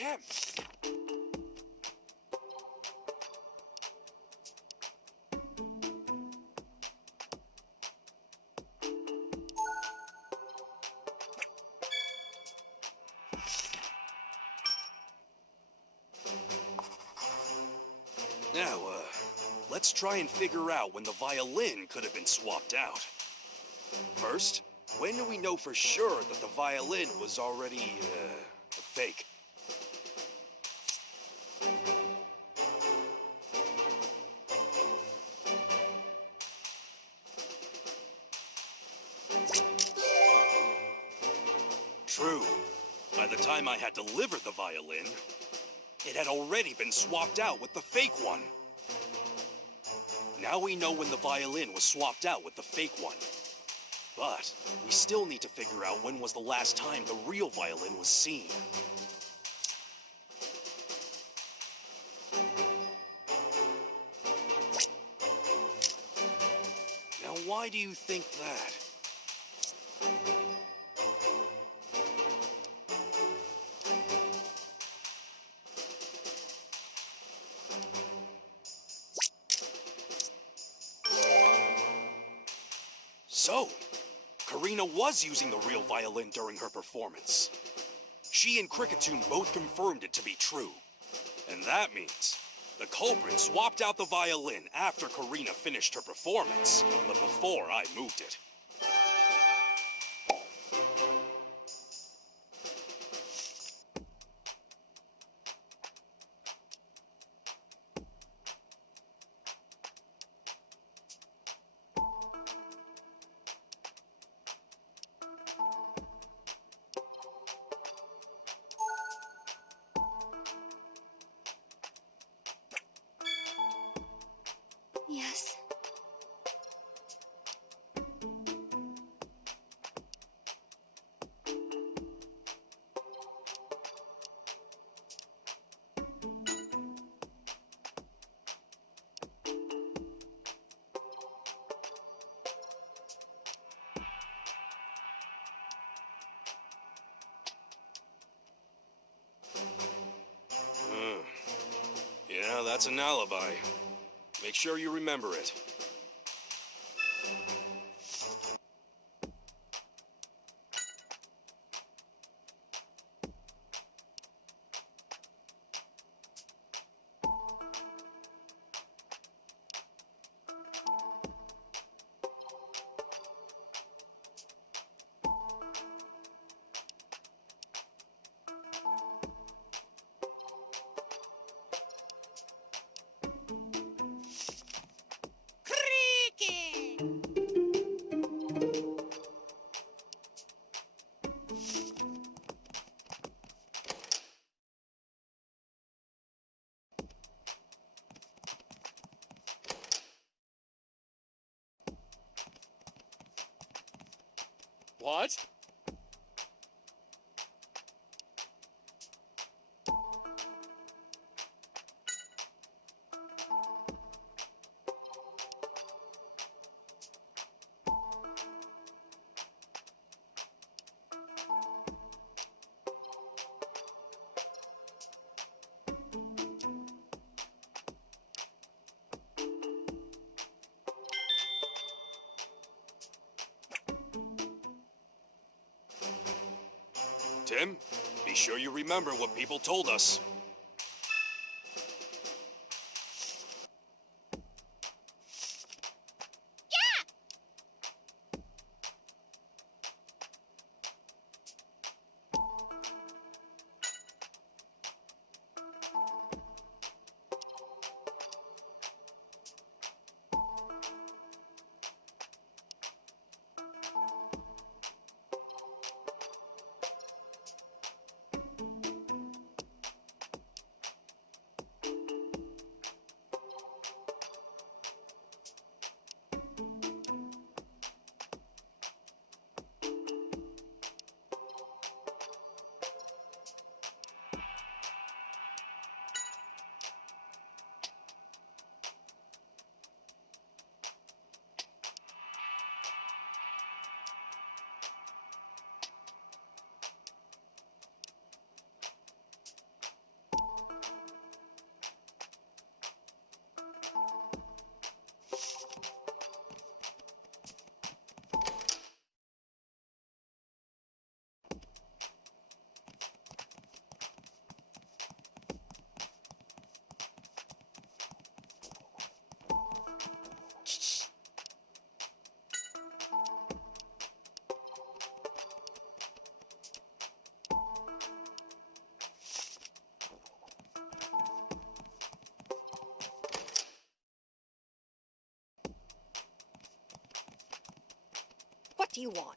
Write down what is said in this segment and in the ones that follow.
Tim! Now, let's try and figure out when the violin could have been swapped out. First, when do we know for sure that the violin was already, fake? True. By the time I had delivered the violin, it had already been swapped out with the fake one. Now we know when the violin was swapped out with the fake one. But we still need to figure out when was the last time the real violin was seen. Now, why do you think that? So, Karina was using the real violin during her performance. She and Cricketune both confirmed it to be true. And that means the culprit swapped out the violin after Karina finished her performance, but before I moved it. Yes. Yeah, that's an alibi. Make sure you remember it. What? Tim, be sure you remember what people told us. What do you want?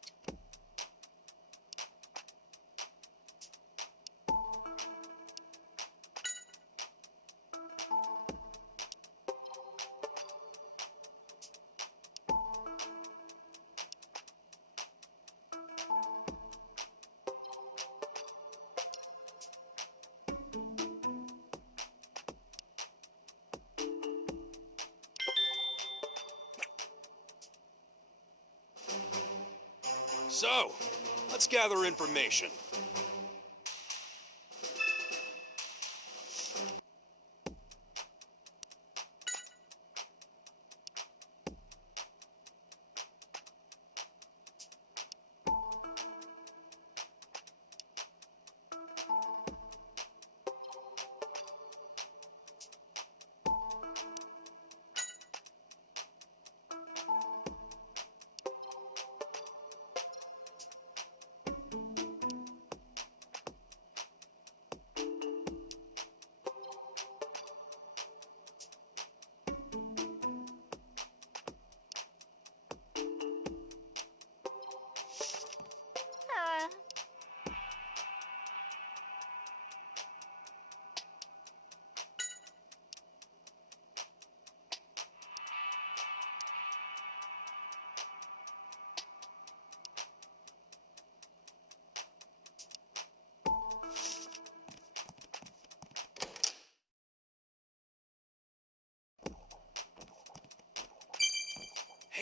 So, let's gather information.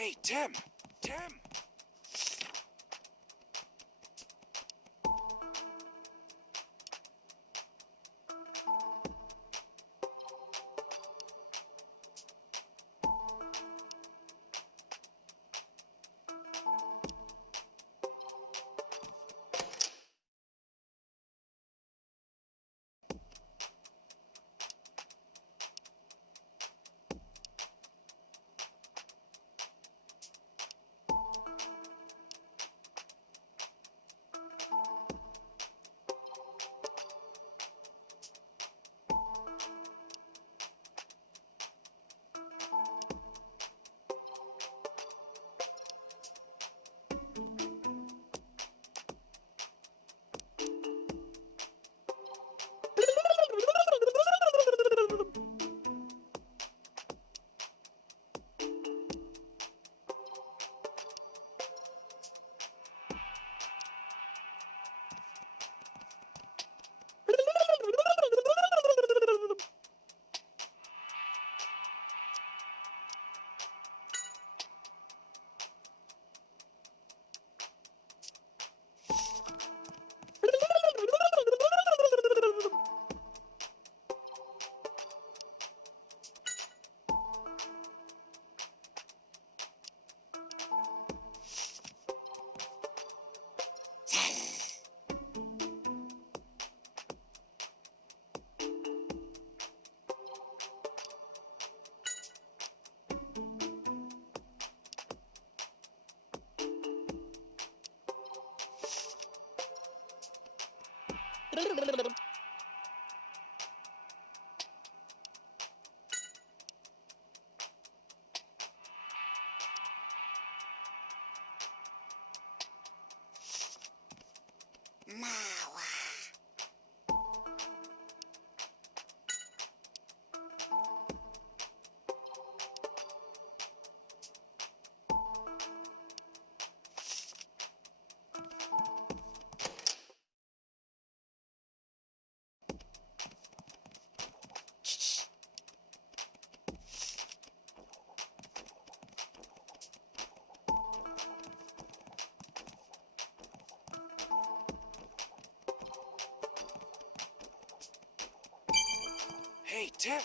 Hey, Tim! Tim! Hey, Tim!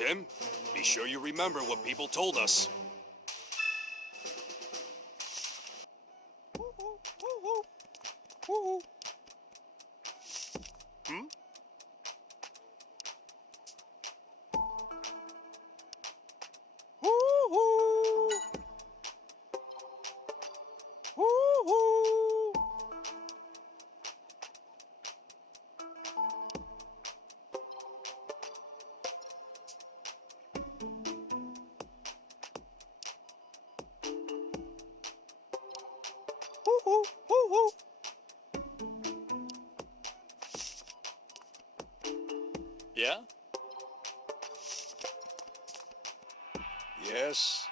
Tim, be sure you remember what people told us. Hmm? Yeah? Yes.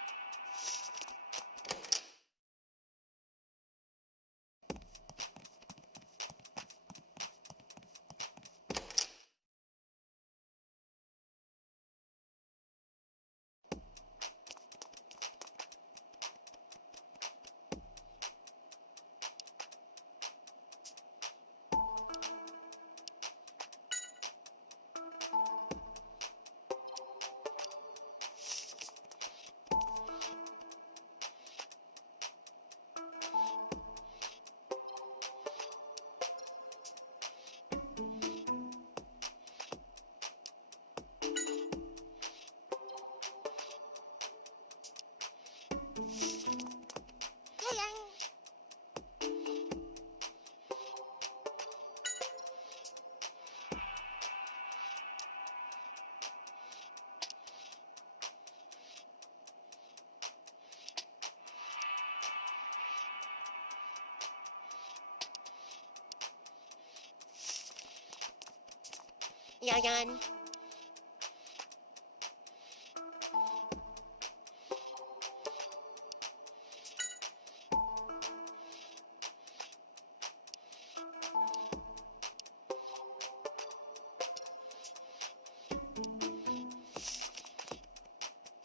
Yayan.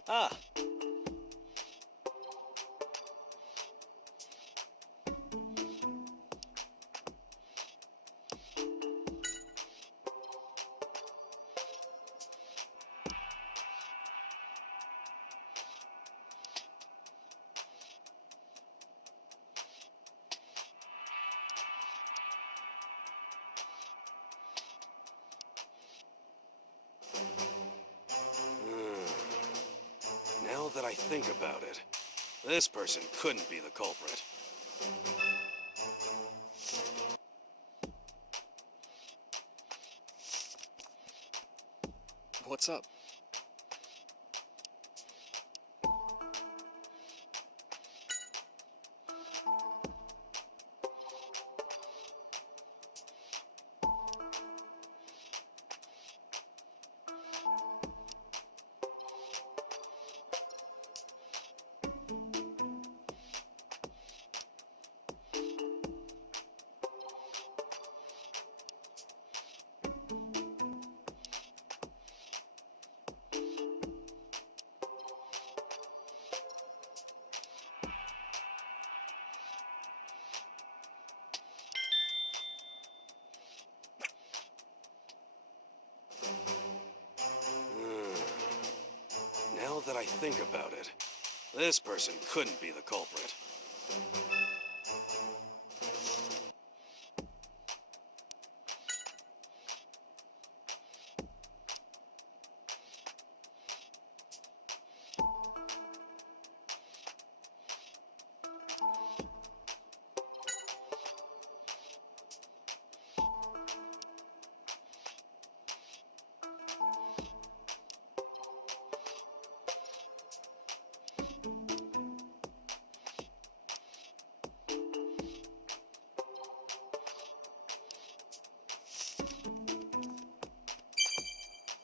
Ah. Now that I think about it, this person couldn't be the culprit. What's up? Now that I think about it, this person couldn't be the culprit.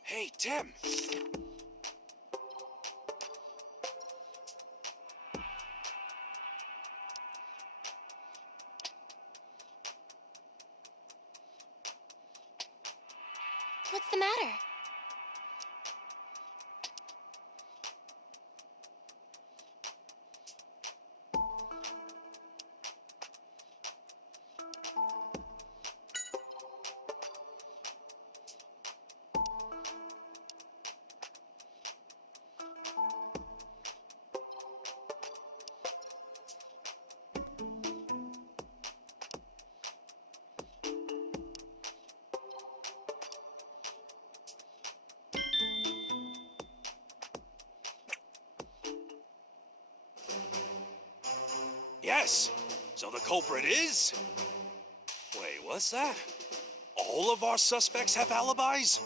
Hey, Tim! What's the matter? Yes. So the culprit is... Wait, what's that? All of our suspects have alibis?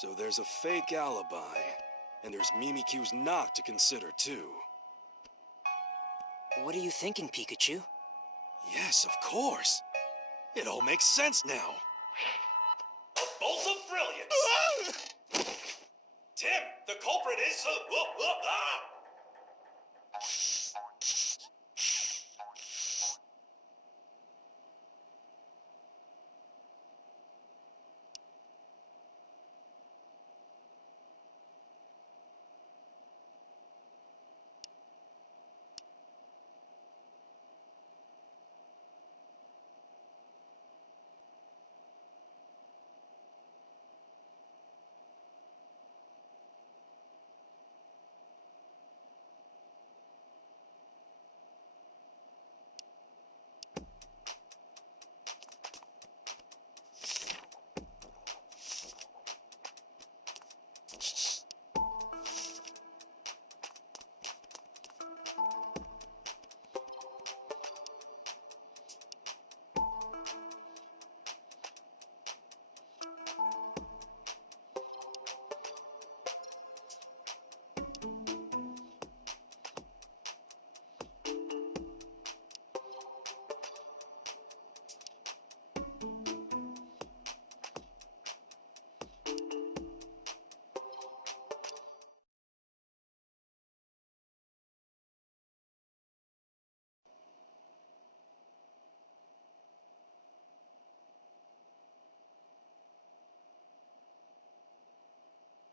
So there's a fake alibi, and there's Mimikyu's knock to consider too. What are you thinking, Pikachu? Yes, of course. It all makes sense now. A bolt of brilliance! Tim, the culprit is...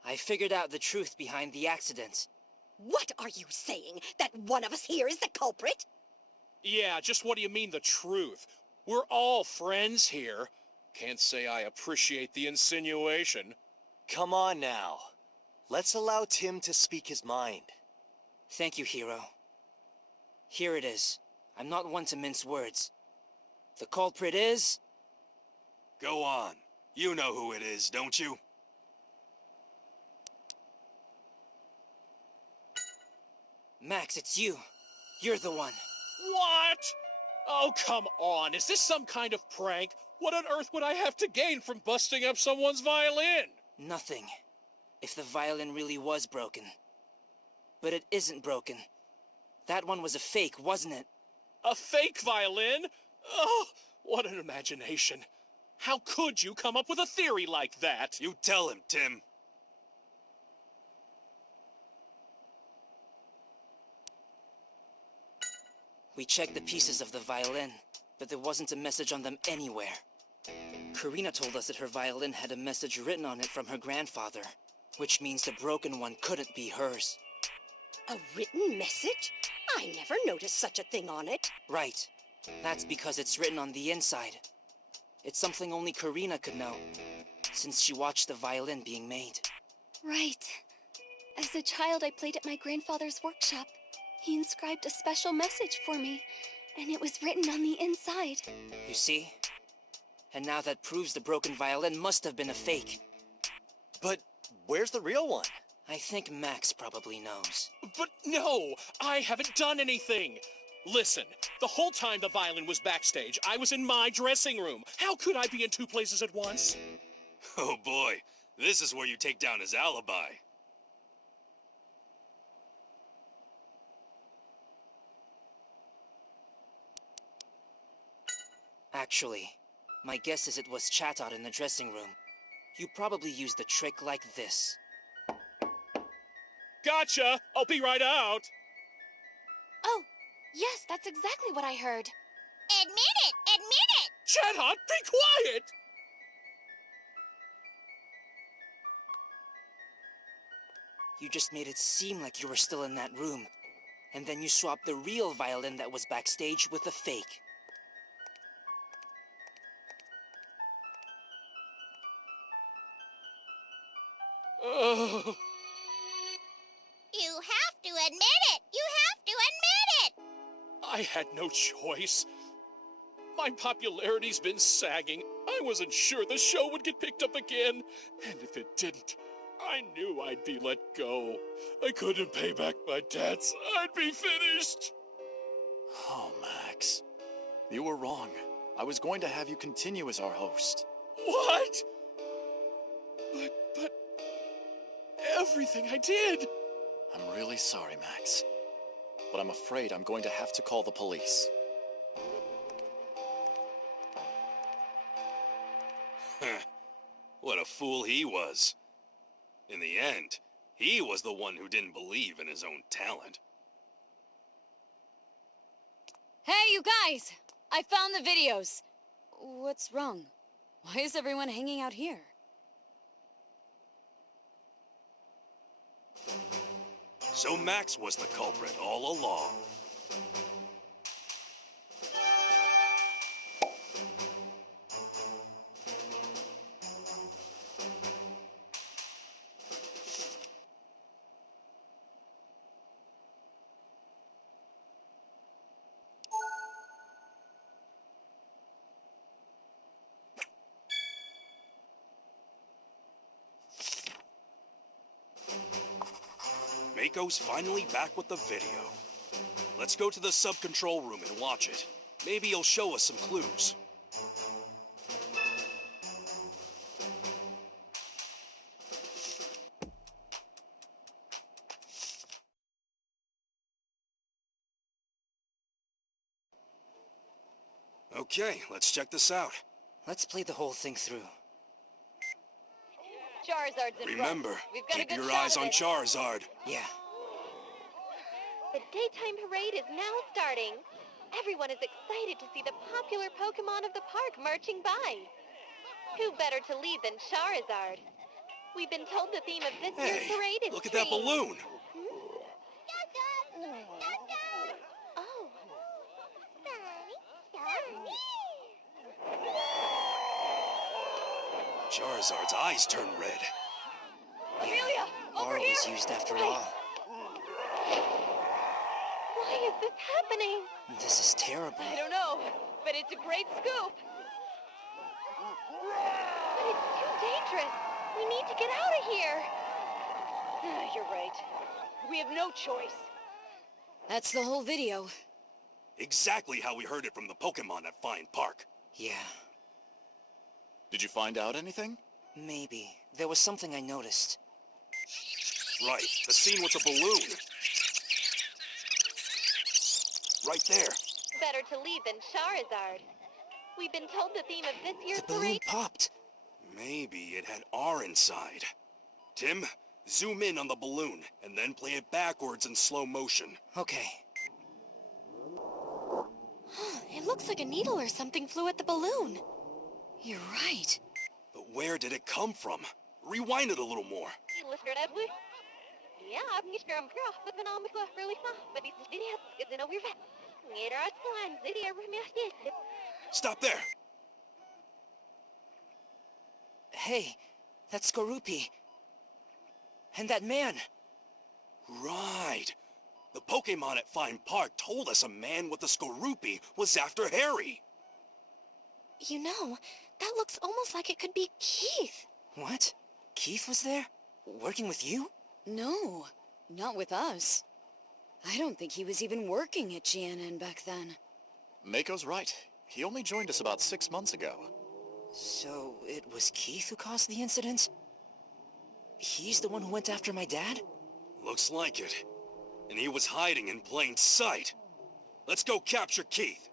I figured out the truth behind the accident. What are you saying? That one of us here is the culprit? Yeah, just what do you mean the truth? We're all friends here. Can't say I appreciate the insinuation. Come on now. Let's allow Tim to speak his mind. Thank you, Hero. Here it is. I'm not one to mince words. The culprit is... Go on. You know who it is, don't you? Max, it's you. You're the one. What? Oh, come on. Is this some kind of prank? What on earth would I have to gain from busting up someone's violin? Nothing. If the violin really was broken. But it isn't broken. That one was a fake, wasn't it? A fake violin? Oh, what an imagination. How could you come up with a theory like that? You tell him, Tim. We checked the pieces of the violin, but there wasn't a message on them anywhere. Karina told us that her violin had a message written on it from her grandfather, which means the broken one couldn't be hers. A written message? I never noticed such a thing on it. Right. That's because it's written on the inside. It's something only Karina could know, since she watched the violin being made. Right. As a child, I played at my grandfather's workshop. He inscribed a special message for me, and it was written on the inside. You see? And now that proves the broken violin must have been a fake. But where's the real one? I think Max probably knows. But no, I haven't done anything. Listen, the whole time the violin was backstage, I was in my dressing room. How could I be in two places at once? Oh boy, this is where you take down his alibi. Actually, my guess is it was chat out in the dressing room. You probably used a trick like this. Gotcha! I'll be right out! Oh, yes, that's exactly what I heard. Admit it! Admit it! Chathot, be quiet! You just made it seem like you were still in that room. And then you swapped the real violin that was backstage with a fake. Oh, You have to admit it! You have to admit it! I had no choice. My popularity's been sagging. I wasn't sure the show would get picked up again. And if it didn't, I knew I'd be let go. I couldn't pay back my debts. I'd be finished. Oh, Max. You were wrong. I was going to have you continue as our host. What? But everything I did. I'm really sorry, Max. But I'm afraid I'm going to have to call the police. What a fool he was. In the end, he was the one who didn't believe in his own talent. Hey, you guys! I found the videos. What's wrong? Why is everyone hanging out here? So Max was the culprit all along. Mako's finally back with the video. Let's go to the sub-control room and watch it. Maybe he'll show us some clues. Okay, let's check this out. Let's play the whole thing through. Charizard's in Remember, front. We've got a keep good your shot eyes of on it. Charizard. Yeah. The daytime parade is now starting. Everyone is excited to see the popular Pokemon of the park marching by. Who better to lead than Charizard? We've been told the theme of this year's Hey, parade is look at that trees. balloon. Oh. Charizard's eyes turn red. Yeah, R was used after all. Why is this happening? This is terrible. I don't know, but it's a great scoop. But it's too dangerous. We need to get out of here. You're right. We have no choice. That's the whole video. Exactly how we heard it from the Pokemon at Fine Park. Yeah, Did you find out anything? maybe. There was something I noticed. Right, the scene with the balloon. Right there. Better to lead than Charizard. We've been told the theme of this year's The balloon parade. popped. Maybe it had R inside. Tim, zoom in on the balloon, and then play it backwards in slow motion. Okay. It looks like a needle or something flew at the balloon. You're right. But where did it come from? Rewind it a little more. Stop there. Hey, that's Skorupi. And that man. Right. The Pokemon at Fine Park told us a man with a Skorupi was after Harry. You know, that looks almost like it could be Keith. What? Keith was there? Working with you? No, not with us. I don't think he was even working at GNN back then. Mako's right. He only joined us about 6 months ago. So it was Keith who caused the incident? He's the one who went after my dad? Looks like it. And he was hiding in plain sight. Let's go capture Keith.